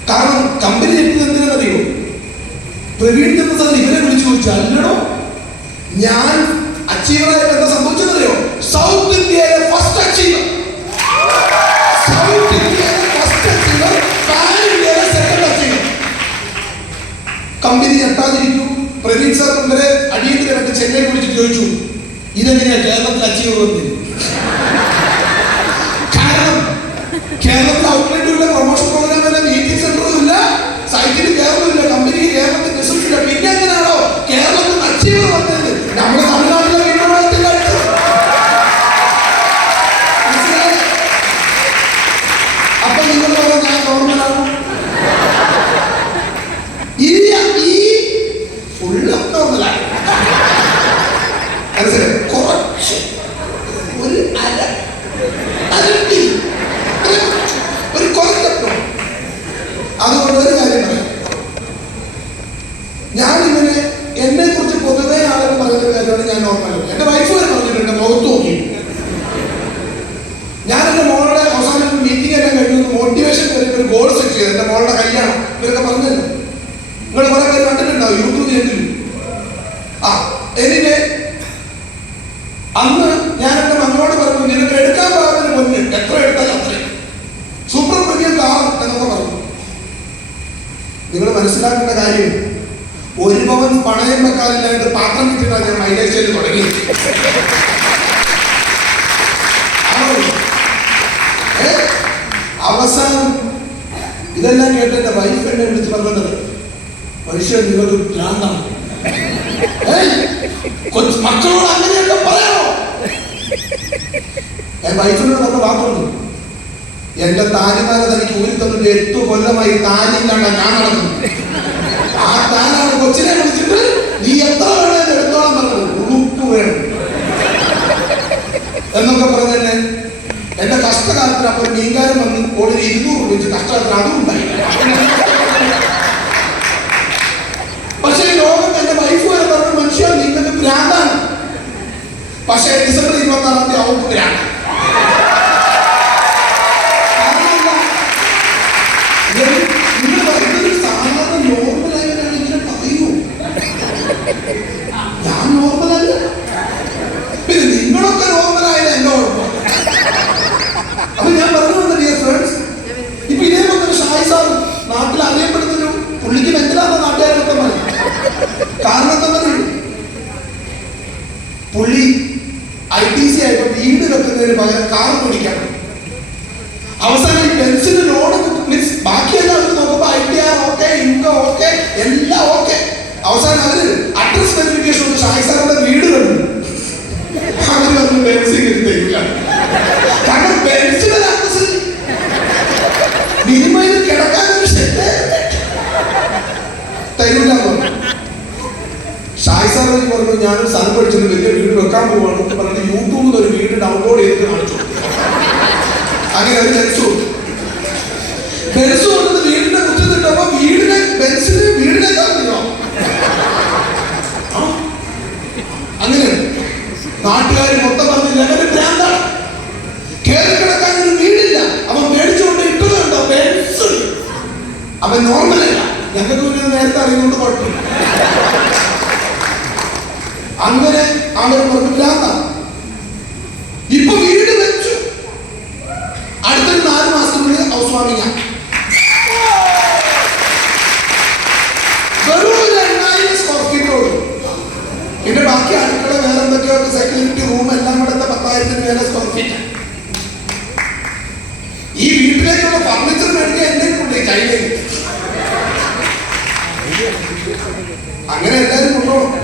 കാരണം കമ്പനി ഞെട്ടിയത് എന്തിനാണെന്നറിയോ? പ്രവീൺ ചന്ദ്ര സാർ ഇവരെ വിളിച്ചു ചോദിച്ചു, അല്ലടോ ഞാൻ അച്ചീവറായിട്ട് എന്താ സംഭവിച്ചതറിയോ? സൗത്ത് ഇന്ത്യയിലെ ഫസ്റ്റ് അച്ചീവർ, സൗത്ത് ഇന്ത്യയിലെ ഫസ്റ്റ് അച്ചീവർ, പാൻ ഇന്ത്യയിലെ സെക്കൻഡ് അച്ചീവർ. കമ്പനി ഞെട്ടാതിരിക്കൂ. പ്രവീൺ സാർ ഇവരെ അടിയന്തരമായിട്ട് ചെന്നൈ വിളിച്ചിട്ട് ചോദിച്ചു, ഇതെങ്ങനെയാ കേരളത്തിൽ അച്ചീവർ വന്നത്? കാരണം കേരളത്തിൽ ഔട്ട്ലെറ്റും ഇല്ല, പ്രൊമോഷൻ പ്രോഗ്രാം ഇല്ല, മീറ്റിംഗ് സെന്ററും ഇല്ല, സൈറ്റിൽ കയറുന്നില്ല, കമ്പനിക്ക് കേരളത്തിൽ ബിസിനസ് ഇല്ല. പിന്നെ എങ്ങനെയാണോ കേരളത്തിൽ അച്ചീവർ വന്നത്? നമ്മുടെ തമിഴ്നാട്ടിലെ വിനോദത്തില്ല. അപ്പൊ നിങ്ങൾ പറയാം ഞാൻ നോർമലാണ്. ഈ ഫുള്ള് നോർമലാണ്. മനസ്സിലായി? കുറച്ച് ഒരു അരട്ടി ഒരു കുറച്ചപ്പോ. അതുകൊണ്ട് ഒരു കാര്യം പറയാം, ഞാനിങ്ങനെ എന്നെ കുറിച്ച് പൊതുവേ ആളുകൾ പറയുന്ന കാര്യമാണ് ഞാൻ നോർമലാണ്. എന്റെ വൈഫ് വരെ പറഞ്ഞിട്ടുണ്ട്, മുഖത്ത് നോക്കി. ഞാൻ എന്റെ മോളുടെ അവസാനം മീറ്റിംഗ് എല്ലാം കഴിഞ്ഞു മോട്ടിവേഷൻ ഒരു ഗോൾ സെറ്റ് ചെയ്ത് എന്റെ മോളുടെ കല്യാണം ഇവരൊക്കെ പറഞ്ഞല്ലോ. നിങ്ങൾ കുറെ പേര് കണ്ടിട്ടുണ്ടാവും യൂട്യൂബിൽ എങ്കിലും. എനിക്ക് അന്ന് ഞാൻ എന്റെ മകളോട് പറഞ്ഞു, നിനക്ക് എടുക്കാൻ പാകത്തിന് മുന്നിൽ എത്ര എടുത്താലും അത്രയും സൂപ്പർ പ്രീമിയം കാർ എന്നൊക്കെ പറഞ്ഞു. നിങ്ങൾ മനസ്സിലാക്കേണ്ട കാര്യം, 1 പവൻ പണയം വെക്കാനില്ലാണ്ട് പാത്രം വിറ്റിട്ടാണ് ഞാൻ മൈലേജ് ചെയ്ത് തുടങ്ങി. അവസാനം ഇതെല്ലാം കേട്ട് എന്റെ വൈഫ് എന്നെ വിളിച്ച് പറഞ്ഞത്, മനുഷ്യൻ നിങ്ങളൊരു ഭ്രാന്താണ്, മക്കളോട് അങ്ങനെയൊക്കെ പറയാമോ? വൈഫിനോട് പറഞ്ഞ വാക്കുണ്ട്, എന്റെ താലിമാല തനിക്ക് ഊരി തന്നിട്ട് 8 കൊല്ലമായി താലില്ലാണ്ട ഞാൻ നടക്കുന്നു. ആ താനാണ് കൊച്ചിനെ വിളിച്ചിട്ട് നീ എത്ര വേണം എടുത്തോളം പറഞ്ഞത്, ഉറുപ്പ് വേണം എന്നൊക്കെ പറഞ്ഞതന്നെ. എന്റെ കഷ്ടകാലത്തിന് അപ്പോൾ മീൻകാരൻ വന്ന് ഓടി 200 രൂപ വെച്ച് കഷ്ടകാലത്തിന് അതും ഉണ്ടായി. പക്ഷേ ലോകത്ത് എന്റെ വൈഫ് വരെ പറഞ്ഞ മനുഷ്യ നിങ്ങൾക്ക് ഭ്രാന്താണ്. പക്ഷേ ഡിസംബർ 26-ാം തീയതി അവർക്ക് ഭ്രാന്ത്. നിങ്ങൾ പറയുന്നത് സാധാരണ നോർമലായവരാണ് ഇങ്ങനെ പറയൂ. ഞാൻ നോർമലല്ല, പിന്നെ നിങ്ങളൊക്കെ നോർമലായത് എന്റെ കുഴപ്പം. അപ്പൊ ഞാൻ പറഞ്ഞു വന്ന ഡിയർ ഫ്രണ്ട്സ്, ഇപ്പൊ ഇതേപോലെ ഷായി സാർ നാട്ടിൽ അറിയപ്പെടുന്നൊരു പുള്ളിക്ക് മെന്റലാണെന്ന് നാട്ടുകാരൊക്കെ പറയും. കാരണം എന്താ, പുള്ളി ITC ആയപ്പോ വീട് വെക്കുന്നതിന് പകരം കാർ മേടിക്കണം. അവസാനം പെൻഷന് ലോൺ മീൻസ് ബാക്കിയെല്ലാം അവർ നോക്കുമ്പോ ITR ഓക്കെ, ഇൻകം ഓക്കെ, എല്ലാം ഓക്കെ. അവസാനം അവര് അഡ്രസ് വെരിഫിക്കേഷൻ ഷായി സാറിന്റെ വീട് കണ്ടു. അവര് പറഞ്ഞു പെൻഷൻ തരില്ല. കാരണം പെൻഷനൊരു അഡ്രസ് മിനിമയിൽ കിടക്കാൻ ഒരു ഷെഡ് തരില്ല. ഷായി സാർ പറഞ്ഞു, ഞാനൊരു സ്ഥലം പഠിച്ചിട്ട് വലിയ വീട് വെക്കാൻ പോവാണ് പറഞ്ഞിട്ട് യൂട്യൂബിൽ നിന്ന് ഒരു വീട് ഡൗൺലോഡ് ചെയ്തിട്ട് കാണിച്ചു. അങ്ങനെ ഒരു ബെൻസ് കൊണ്ടത് വീടിന്റെ മുറ്റത്തിട്ടപ്പോ ബെൻസിന് വീടിനേക്കാൾ അറിയോ. അങ്ങനെ നാട്ടുകാർ മൊത്തം പറഞ്ഞില്ല, അവന്റെ ഭ്രാന്താണ്, കേറി കിടക്കാൻ ഒരു വീടില്ല, അവൻ മേടിച്ചുകൊണ്ട് ഇട്ടതുണ്ടോ ബെൻസ്, അവൻ നോർമലല്ല. ഞങ്ങൾക്ക് നേരത്തെ അറിയുന്നോണ്ട് കുഴപ്പമില്ല. അങ്ങനെ ആളുകൾ പറഞ്ഞു ഭ്രാന്താണ്. ഇപ്പൊ വീട് വെച്ചു, അടുത്തൊരു 4 മാസത്തിനുള്ളിൽ ഹൗസ് വാമിംഗ്. വെറും സെക്യൂരിറ്റി റൂം എല്ലാം കൂടെ 10,000 മേലെ സ്ക്വയർ ഫീറ്റ്. ഈ വീട്ടിലേക്കുള്ള ഫർണിച്ചർ മേടിക്കാൻ എന്നെ കൊണ്ട് ചൈനയിൽ അങ്ങനെ എല്ലാവരും കൊണ്ടുപോകണം.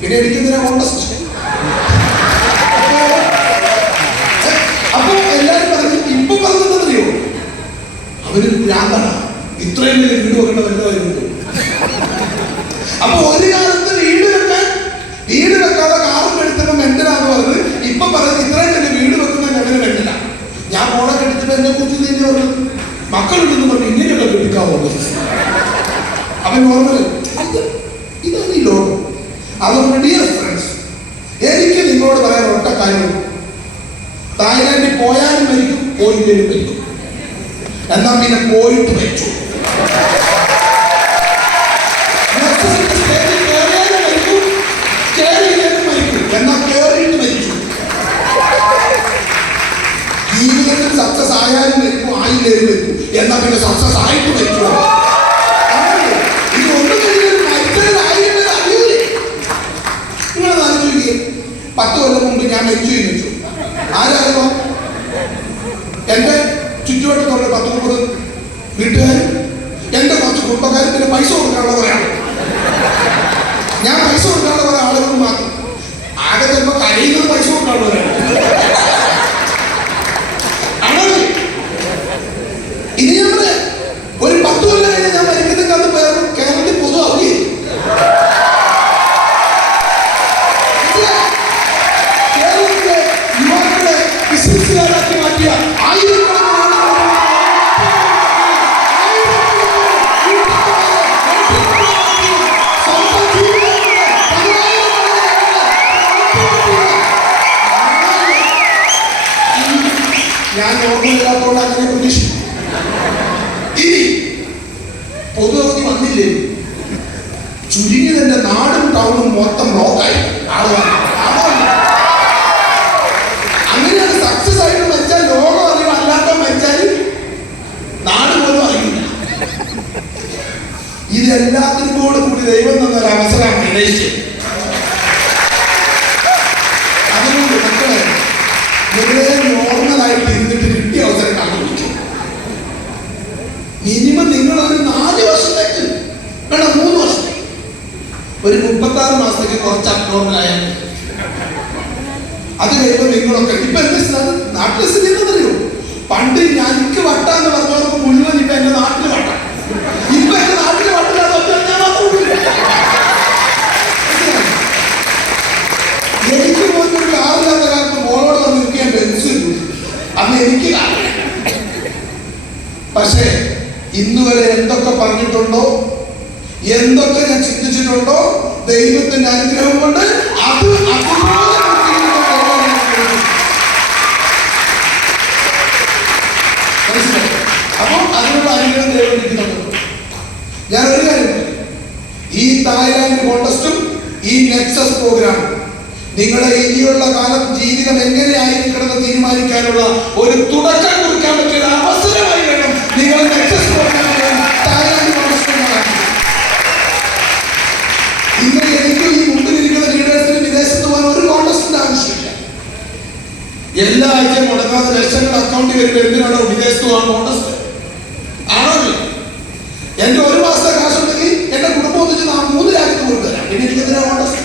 പിന്നെ എനിക്കെന്തിനാ കോൺടസ്റ്റ്? അപ്പൊ എല്ലാരും പറഞ്ഞു. ഇപ്പൊ പറഞ്ഞറിയോ, അവര് ഭ്രാന്താണ്, ഇത്രയും വലിയ വീട് വെക്കേണ്ട വല്ലതായിരുന്നു. അപ്പൊ ഒരു കാലത്ത് വീട് വെക്കാതെ കാറും എടുത്തപ്പോ മെന്റലാന്ന് പറഞ്ഞ് ഇപ്പൊ പറഞ്ഞ് ഇത്രയും വലിയ വീട് വെക്കുന്ന അങ്ങനെ മെന്റല. ഞാൻ മോളെ കെട്ടിച്ചപ്പോ എന്നെ കുറിച്ച് തന്നെ പറഞ്ഞു, മക്കളുണ്ടെന്ന് പറഞ്ഞു ഇങ്ങനെയൊക്കെ കെട്ടിക്കാവോ? അവൻ നോർമല്. ഇതാണ് ഈ ലോകം. അതുകൊണ്ട് ഡിയർ ഫ്രണ്ട്സ്, എനിക്ക് നിങ്ങളോട് പറയാൻ ഒറ്റ കാര്യം, തായ്ലാൻഡിൽ പോയാലും മരിക്കും, പോയില്ലേലും മരിക്കും. എന്നാ പിന്നെ പോയിട്ട് മരിച്ചു. എന്നാ കേറിയിട്ട് മരിച്ചു. ജീവിതത്തിൽ സക്സസ് ആയാലും മരിക്കും, ആയില്ലേലും മരിക്കും. എന്നാ പിന്നെ സക്സസ് ആയിട്ട് മരിച്ചു. ഇതൊന്നും മരിച്ചതായിട്ട് അറിയൂലേ? നിങ്ങളത് ആലോചിക്കുക. 10 കൊല്ലം മുമ്പ് ഞാൻ മരിച്ചു ചോദിച്ചു. ആരായിരുന്നു? എന്റെ ചുറ്റുവട്ടത്തുള്ള 10-30 വീട്ടുകാരും എന്റെ കുറച്ച് കുടുംബക്കാരും പിന്നെ പൈസ കൊടുക്കാനുള്ള കുറെ ആളുകൾ. ഞാൻ പൈസ കൊടുക്കാനുള്ള കുറെ ആളുകൾ മാത്രം. ആകെ ചിലപ്പോ കരയുന്നത് പൈസ കൊടുക്കാനുള്ളവരാണ്. ഇനി ഞാൻ പറയാം, ഒരു 10 കൊല്ലം കഴിഞ്ഞാൽ ഞാൻ മരിക്കുന്ന കാലത്ത് കേരളത്തിൽ പൊതു അവധി. കേരളത്തിലെ യുവാക്കളെ ബിസിനസ്സുകാരാക്കി മാറ്റിയ ഞാൻ ഓർമ്മയില്ലാത്തോണ്ട് അങ്ങനെ പ്രതീക്ഷിക്കും. ഇനി പൊതു അവധി വന്നില്ലേ, ചുരുങ്ങി തന്നെ നാടും ടൗണും മൊത്തം ബ്ലോക്കായി. അങ്ങനെയാണ് സക്സസ് ആയിട്ട് മരിച്ചാൽ ലോകം അറിയും, അല്ലാത്ത മരിച്ചാൽ നാട് പോലും അറിയില്ല. ഇതെല്ലാത്തിനും കൂടി ദൈവം തന്നൊരു അവസരമാണ് ഇടയിച്ച്. അതുകൊണ്ട് മക്കളെ, വളരെ നോർമലായിട്ട് ഇരുന്നിട്ട് കിട്ടിയ അവസരം കണ്ടുപിടിക്കും. മിനിമം നിങ്ങൾ ഒരു 4 വർഷത്തേക്ക് വേണം, 3 വർഷത്തേക്ക്, ഒരു 36 മാസത്തേക്ക് കുറച്ച് അബ്നോർമലായാൽ അത് കഴിയുമ്പോൾ നിങ്ങളൊക്കെ ഇപ്പൊ എന്റെ നാട്ടിലെ സ്ഥിതി എന്നറിയോ? പണ്ട് ഞാൻ എനിക്ക് വട്ടാന്ന് പറഞ്ഞവർക്ക് മുഴുവൻ ഇപ്പൊ എന്റെ നാട്ടില് വട്ട. ഇപ്പൊ എന്റെ നാട്ടില് വട്ടില്ലാതെ ഞാൻ മാത്രം. എനിക്ക് പോലും ഒരു കാറില്ലാത്ത കാലത്ത് മോളോട് വന്ന് നിൽക്കാൻ ബെൻസ് അന്ന് എനിക്ക് കാറില്ല. പക്ഷേ ഇന്ന് വരെ എന്തൊക്കെ പറഞ്ഞിട്ടുണ്ടോ, എന്തൊക്കെ ഞാൻ ചിന്തിച്ചിട്ടുണ്ടോ, ദൈവത്തിന്റെ അനുഗ്രഹം കൊണ്ട് അത് അപ്പൊ അതിനുള്ള അനുഗ്രഹം ദൈവം ഇരിക്കുന്നുണ്ട്. ഞാൻ ഒരു കാര്യം, ഈ തായ്ലാൻഡ് കോൺടെസ്റ്റും ഈ നെക്സസ് പ്രോഗ്രാമും നിങ്ങളുടെ ഇനിയുള്ള കാലം ജീവിതം എങ്ങനെയായിരിക്കണമെന്ന് തീരുമാനിക്കാനുള്ള ഒരു തുടക്കം കുറിക്കാൻ പറ്റിയ അവസരമായി വേണം നിങ്ങൾ നെക്സസ് പ്രോഗ്രാമിലും തായ്ലാൻഡ് കോൺടെസ്റ്റും. ഇന്ന് എനിക്ക് ഈ മുമ്പിലിരിക്കുന്ന ലീഡേഴ്സിന് വിദേശത്ത് പോകാൻ ഒരു കോൺടെസ്റ്റിന്റെ ആവശ്യമില്ല. എല്ലാ ആഴ്ചയും മുടങ്ങാതെ ലക്ഷങ്ങൾ അക്കൗണ്ടിൽ വരുമ്പോൾ എന്തിനാണോ വിദേശത്ത് പോകാൻ കോൺടെസ്റ്റ്? ആണല്ലോ. എന്റെ 1 മാസത്തെ കാശുണ്ടെങ്കിൽ എന്റെ കുടുംബം ഒന്നിച്ച് 3 രാജ്യത്ത് കൊണ്ടുവരാം. പിന്നെ എനിക്ക് എന്തിനാ കോൺടെസ്റ്റ്?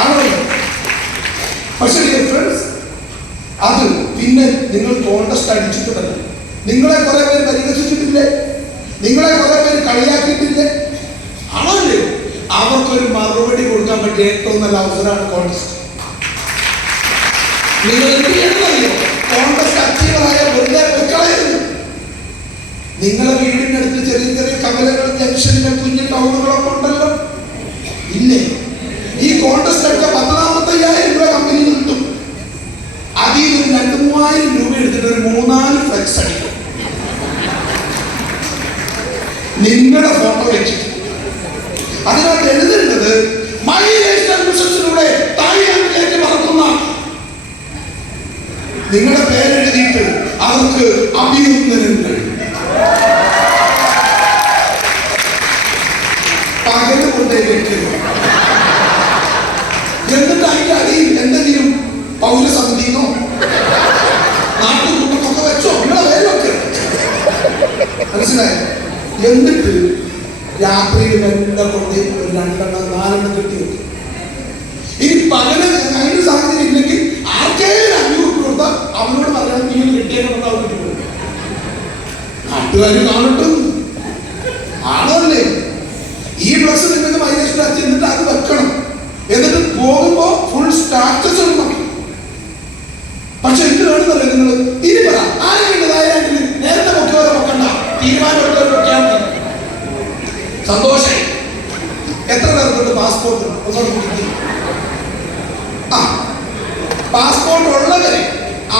ആണല്ലോ. പക്ഷേ ഫ്രണ്ട്സ്, അത് പിന്നെ നിങ്ങൾ കോൺടെസ്റ്റ് അടിച്ചിട്ടുണ്ടല്ലോ. നിങ്ങളെ കുറെ പേര് പരിഹസിച്ചിട്ടില്ലേ? നിങ്ങളെ കുറെ പേര് കളിയാക്കിയിട്ടില്ലേ? ആണല്ലോ. അവർക്കൊരു മറുപടി കൊടുക്കാൻ പറ്റിയ ഏറ്റവും നല്ല അവസരമാണ് കോൺടെസ്റ്റ്. നിങ്ങൾ എന്ത് ചെയ്യണമെന്നറിയോ? കോൺടെസ്റ്റ് അച്ചീവറായ വെറുതെ പൊയ്ക്കളയരുത്. നിങ്ങളെ വീടിന്റെ അടുത്ത് ചെറിയ ചെറിയ കവലകൾ, ജംഗ്ഷനിലെ കുഞ്ഞു ടൗണുകളൊക്കെ ഉണ്ടല്ലോ, ഇല്ലേ? ഈ കോൺടെസ്റ്റ് ഒക്കെ 10,000-40,000 രൂപ കമ്പനി കിട്ടും. അതിൽ ഒരു 2-3,000 രൂപ എടുത്തിട്ട് ഒരു 3-4 ഫ്ലെക്സ് അടിക്കും. നിങ്ങളുടെ ഫോട്ടോ വെച്ചിട്ട് അതിനകത്ത് എഴുതേണ്ടത് മൈ ലൈഫ് മിഷനിലൂടെ തായ്ലാൻഡിലേക്ക് പറക്കുന്ന. നിങ്ങളുടെ പേരെഴുതിയിട്ട് അവർക്ക് അഭിനന്ദനങ്ങൾ. പകല് കൊണ്ടേ വെക്കുക. എന്നിട്ട് അതിന്റെ അടിയിൽ എന്തെങ്കിലും പൗരസമിതിന്നോ നാട്ടുകൂട്ടമൊക്കെ വെച്ചോ നിങ്ങളെ പേരൊക്കെ മനസ്സിലായോ? എന്നിട്ട് രാത്രിയിൽ വെള്ളം കൊണ്ട് ഒരു 2-4 കിട്ടി വെക്കും. ഇനി പകല് അതിന് സാഹചര്യം ഇല്ലെങ്കിൽ ആർക്കെങ്കിലും 500 കൊടുത്താൽ അവനോട് പറയാൻ നീ കിട്ടിയെന്നുള്ളത് അവർ കിട്ടും. നാട്ടുകാർ കാണട്ടും ആണല്ലേ? ഈ ഡ്രസ് നിങ്ങൾക്ക് മൈലേജ് അച്ഛൻ എന്നിട്ട് അത് വെക്കണം. എന്നിട്ട് പോകുമ്പോ ഫുൾ സ്റ്റാറ്റസ് ഇടണം. പക്ഷെ എന്ത് വേണമെന്നറിയാം നിങ്ങൾ? ഇനി പറ ആരെങ്കിലുണ്ടായാലും നേരത്തെ പൊക്കിയവരെ പൊക്കണ്ട, തീരുമാനമെടുത്തവരെ പൊക്കിയാൽ മതി. സന്തോഷം. എത്ര പേർക്കുണ്ട് പാസ്പോർട്ട്? ഒന്നോട് കുടിക്കും. ആ പാസ്പോർട്ട് ഉള്ളവരെ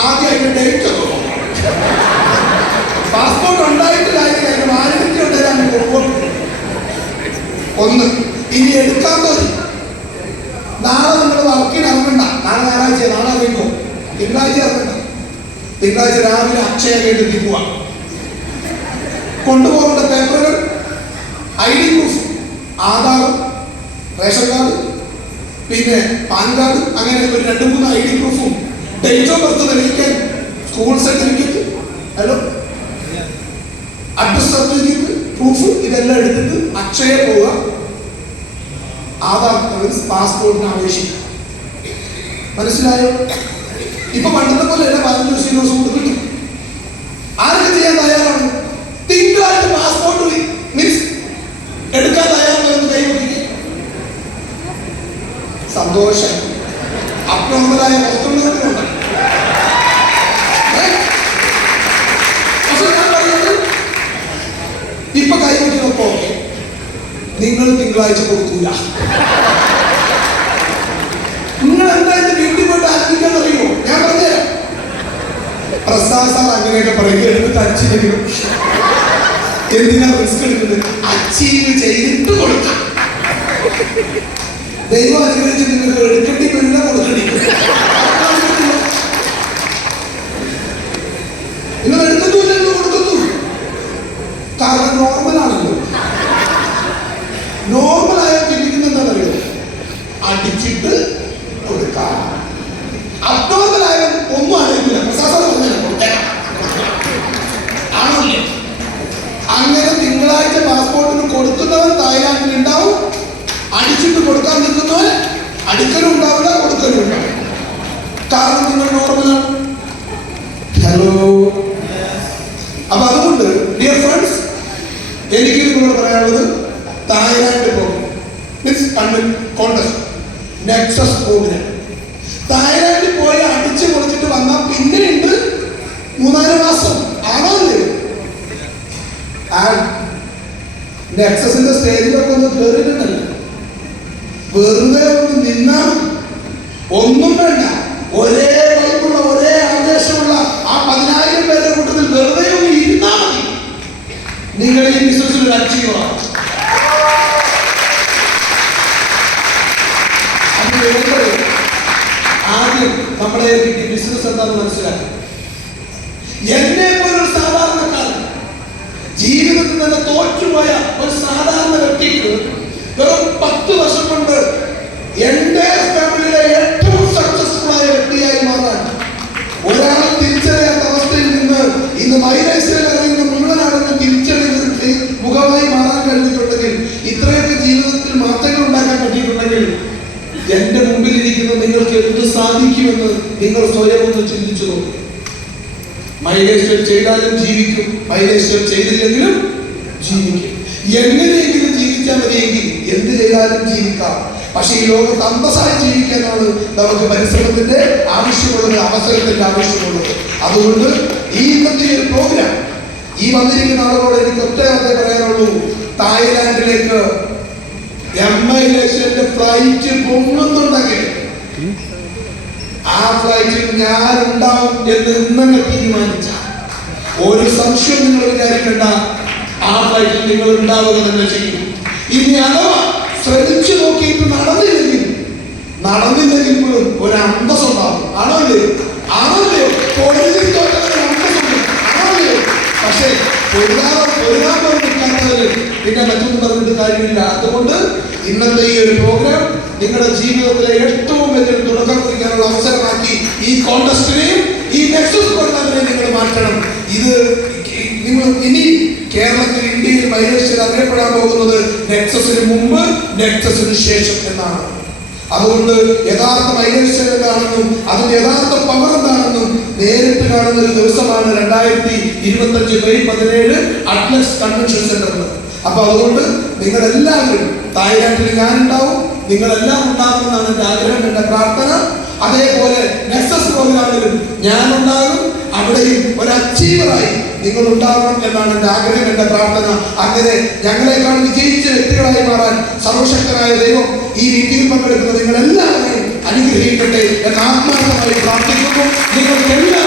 ആദ്യം അതിന്റെ ഡേറ്റ് ഒക്കെ പാസ്പോർട്ട് ഉണ്ടായിട്ട് കാര്യം അതിന് വാലിഡിറ്റി ഉണ്ടായാൽ ഒന്ന്. ഇനി എടുക്കാൻ തോന്നി നാളെ നിങ്ങൾ വർക്കിന് ഇറങ്ങണ്ട. നാളെ ഞായറാഴ്ച, നാളെ അറിയുമ്പോ തിങ്കളാഴ്ച ഇറങ്ങണ്ട. തിങ്കളാഴ്ച രാവിലെ അക്ഷയ കേന്ദ്രത്തിൽ പോവാ. കൊണ്ടുപോകേണ്ട പേപ്പറുകൾ ID proof, Aadhaar, ration card, പിന്നെ പാൻ കാർഡ്, അങ്ങനെ ഒരു 2-3 ID പ്രൂഫും ഡേറ്റ് ഓഫ് ബർത്ത് തെളിയിക്കാൻ school certificate, hello address certificate, proof, ഇതെല്ലാം എടുത്തിട്ട് അക്ഷയ പോവുക. ആധാർ പാസ്പോർട്ടിന് അപേക്ഷിക്കാം. മനസ്സിലായോ? ഇപ്പൊ പണ്ടത്തെ പോലെ തന്നെ 15 ദിവസം കൊണ്ട് കിട്ടും. ആരൊക്കെ ചെയ്യാൻ തയ്യാറാണ്? തിങ്കളാഴ്ച പാസ്പോർട്ട് മീൻസ് എടുക്കാൻ തയ്യാറാണെന്ന് കൈവരിക്കുക. സന്തോഷം. അബ്നോർമലായ വസ്തുതകളുണ്ട്. പക്ഷെ ഞാൻ പറയുന്നത് ഇപ്പൊ കൈവരിക്കുന്നപ്പോ നിങ്ങൾ തിങ്കളാഴ്ച കൊടുക്കൂല. നിങ്ങൾ എന്തായാലും വീട്ടിൽ പോയിട്ട് ആലോചിക്കാൻ അറിയുമോ? ഞാൻ പറഞ്ഞുതരാം. പ്രസാദ് സാർ അങ്ങനെയൊക്കെ പറയുക, എടുത്ത് അച്ചീവ് എന്തിനാ റിസ്ക് എടുക്കുന്നത്? അച്ചീവ് ചെയ്തിട്ട് കൊടുക്കാം. ദൈവം അനുഗ്രഹിച്ച് നിങ്ങൾക്ക് എടുക്കേണ്ടി വരില്ല, കൊടുക്കേണ്ടി നിങ്ങൾ എടുക്കുന്നില്ല എന്ന് കൊടുക്കുന്നു. കാരണം നോർമലാണല്ലോ. നോർമലായ ചിന്തിക്കുന്ന എന്താണെന്നറിയോ? അടിച്ചിട്ട് കൊടുക്കാം. അബ്നോർമലായ ഒന്നും അറിയില്ല. പ്രസാദം ആണല്ലേ? അങ്ങനെ തിങ്കളാഴ്ച പാസ്പോർട്ടിന് കൊടുക്കുന്നവൻ തായ്ലാൻഡിൽ ഉണ്ടാവും. അടിച്ചിട്ട് കൊടുക്കാൻ നിൽക്കുന്നവൻ അടിക്കലും ഉണ്ടാവില്ല, കൊടുക്കലും ഉണ്ടാവില്ല. കാരണം നിങ്ങൾ നോർമലാണ്. ഹലോ. അപ്പൊ അതുകൊണ്ട് ഡിയർ ഫ്രണ്ട്സ്, എനിക്ക് നിങ്ങളോട് പറയാനുള്ളത് തായ്ലാൻഡ് പ്രോഗ്രാം നെക്സസ് പ്രോഗ്രാം. തായ്ലാൻഡിൽ പോയി അടിച്ച് പൊളിച്ചിട്ട് വന്നാൽ പിന്നെ ഉണ്ട് 3-4 മാസം. ആണോ അല്ലേ? നെക്സസിന്റെ സ്റ്റേജിലൊക്കെ ഒന്ന് കയറിയിട്ടുണ്ടല്ലോ. വെറുതെ ഒന്ന് നിന്നാൽ ഒന്നും വേണ്ട. ഒരേ വൈബുള്ള, ഒരേ ആവേശമുള്ള ആ 10,000 പേരുടെ കൂട്ടത്തിൽ വെറുതെ ഒന്ന് ഇരുന്നാൽ മതി. നിങ്ങൾ ഈ ബിസിനസ്സിൽ ഒരു അച്ചീവറാണ്. ആദ്യം നമ്മുടെ ബിസിനസ് എന്താണെന്ന് മനസ്സിലാക്കി. എന്നെ പോലൊരു സാധാരണക്കാരൻ, ജീവിതത്തിൽ തന്നെ തോറ്റുപോയ ഒരു സാധാരണ വ്യക്തിക്ക് വെറും 10 വർഷം കൊണ്ട് എന്റെ ഫാമിലിയിലെ ഏറ്റവും സക്സസ്ഫുൾ ആയ വ്യക്തിയായി മാറാൻ, ഒരാളെ തിരിച്ചറിയാത്ത അവസ്ഥയിൽ നിന്ന് ഇന്ന് മൈലേശ്വരിൽ അറിയുന്ന മുഴുവൻ ആളുകൾ തിരിച്ചറിയുന്ന മുഖമായി മാറാൻ കഴിഞ്ഞിട്ടുണ്ടെങ്കിൽ, ഇത്രയൊക്കെ ജീവിതത്തിൽ മാറ്റങ്ങൾ ഉണ്ടാക്കാൻ പറ്റിയിട്ടുണ്ടെങ്കിൽ, എന്റെ മുമ്പിൽ ഇരിക്കുന്ന നിങ്ങൾക്ക് എന്ത് സാധിക്കുമെന്ന് നിങ്ങൾ സ്വയം ഒന്ന് ചിന്തിച്ചു നോക്കും. മൈലേശ്വർ ചെയ്താലും ജീവിക്കും, മൈലേശ്വർ ചെയ്തില്ലെങ്കിലും ജീവിക്കും. എങ്ങനെയെങ്കിലും ജീവിച്ചാൽ മതിയെങ്കിൽ എന്ത് ചെയ്താലും ജീവിക്കാം. പക്ഷെ ഈ ലോകത്ത് അന്തസ്സായി ജീവിക്കാനാണ് നമുക്ക് പരിശ്രമത്തിന്റെ ആവശ്യമുള്ളത്, അവസരത്തിന്റെ ആവശ്യമുള്ളത്. അതുകൊണ്ട് ഈ ഇന്നത്തെ ഒരു പ്രോഗ്രാം, ഈ വന്നിരിക്കുന്ന ആളുകളോട് എനിക്ക് ഒറ്റ പറയാനുള്ളൂ. തായ്ലാൻഡിലേക്ക് എംഐലേഷന്റെ ഫ്ലൈറ്റ് പൊങ്ങുന്നുണ്ടെങ്കിൽ ആ ഫ്ലൈറ്റിൽ ഞാൻ ഉണ്ടാവും എന്ന് ഇന്നലെ തീരുമാനിച്ച ഒരു സംശയം നിങ്ങൾ വിചാരിക്കേണ്ട. ആ ഫ്ലൈറ്റിൽ നിങ്ങൾ ഉണ്ടാവുക തന്നെ ചെയ്യും. ഇനി അഥവാ ശ്രമിച്ചു നോക്കിയിട്ട് നടന്നില്ലെങ്കിൽ പോലും ഒരു അന്തസ്സുണ്ടാവും. ആണോല്ലേ? ആണോല്ലയോ? പൊരുതി തോറ്റവന് അന്തസ്സുണ്ട്. ആണോല്ലയോ? പക്ഷേ പൊരുതാൻ നിൽക്കാത്തവര് പിന്നെ മറ്റൊന്നും പറഞ്ഞിട്ട് കാര്യമില്ല. അതുകൊണ്ട് ഇന്നത്തെ ഈ ഒരു പ്രോഗ്രാം നിങ്ങളുടെ ജീവിതത്തിലെ ഏറ്റവും വലിയ തുടക്കം കുറിക്കാനുള്ള അവസരമാക്കി ഈ കോൺടെസ്റ്റിനെയും ഈ നെക്സസ് പ്രോഗ്രാമിനെയും നിങ്ങൾ മാറ്റണം. ഇത് നിങ്ങൾ ഇനി കേരളത്തിൽ, ഇന്ത്യയിൽ, മൈലേഷ്യയിൽ അറിയപ്പെടാൻ പോകുന്നത് നെക്സസിന് മുമ്പ് നെക്സസിന് ശേഷം എന്നാണ്. അതുകൊണ്ട് യഥാർത്ഥ മൈലേഷ്യ എന്താണെന്നും അതിന്റെ യഥാർത്ഥ പവർ എന്താണെന്നും നേരിട്ട് കാണുന്ന ഒരു ദിവസമാണ് 2025 മെയ് 17 അറ്റ്ലസ് കൺവെൻഷൻ സെന്ററിൽ. അപ്പൊ അതുകൊണ്ട് നിങ്ങളെല്ലാവരും, തായ്ലാൻഡിൽ ഞാനുണ്ടാവും, നിങ്ങളെല്ലാം ഉണ്ടാകുമെന്നാണ് എൻ്റെ ആഗ്രഹം, എൻ്റെ പ്രാർത്ഥന. അതേപോലെ നെക്സസ് പ്രോഗ്രാമിലും ഞാനുണ്ടാകും, അവിടെയും ഒരു അച്ചീവറായി നിങ്ങൾ ഉണ്ടാകണം എന്നാണ് എൻ്റെ ആഗ്രഹം, എൻ്റെ പ്രാർത്ഥന. അങ്ങനെ ഞങ്ങളെക്കാൾ വിജയിച്ച വ്യക്തികളായി മാറാൻ സർവശക്തനായ ദൈവം ഈ മീറ്റിംഗിൽ പങ്കെടുക്കുന്ന നിങ്ങളെല്ലാവരെയും അനുഗ്രഹിക്കട്ടെ എന്ന് ആത്മാർത്ഥമായി പ്രാർത്ഥിക്കുന്നു. നിങ്ങൾക്കെല്ലാം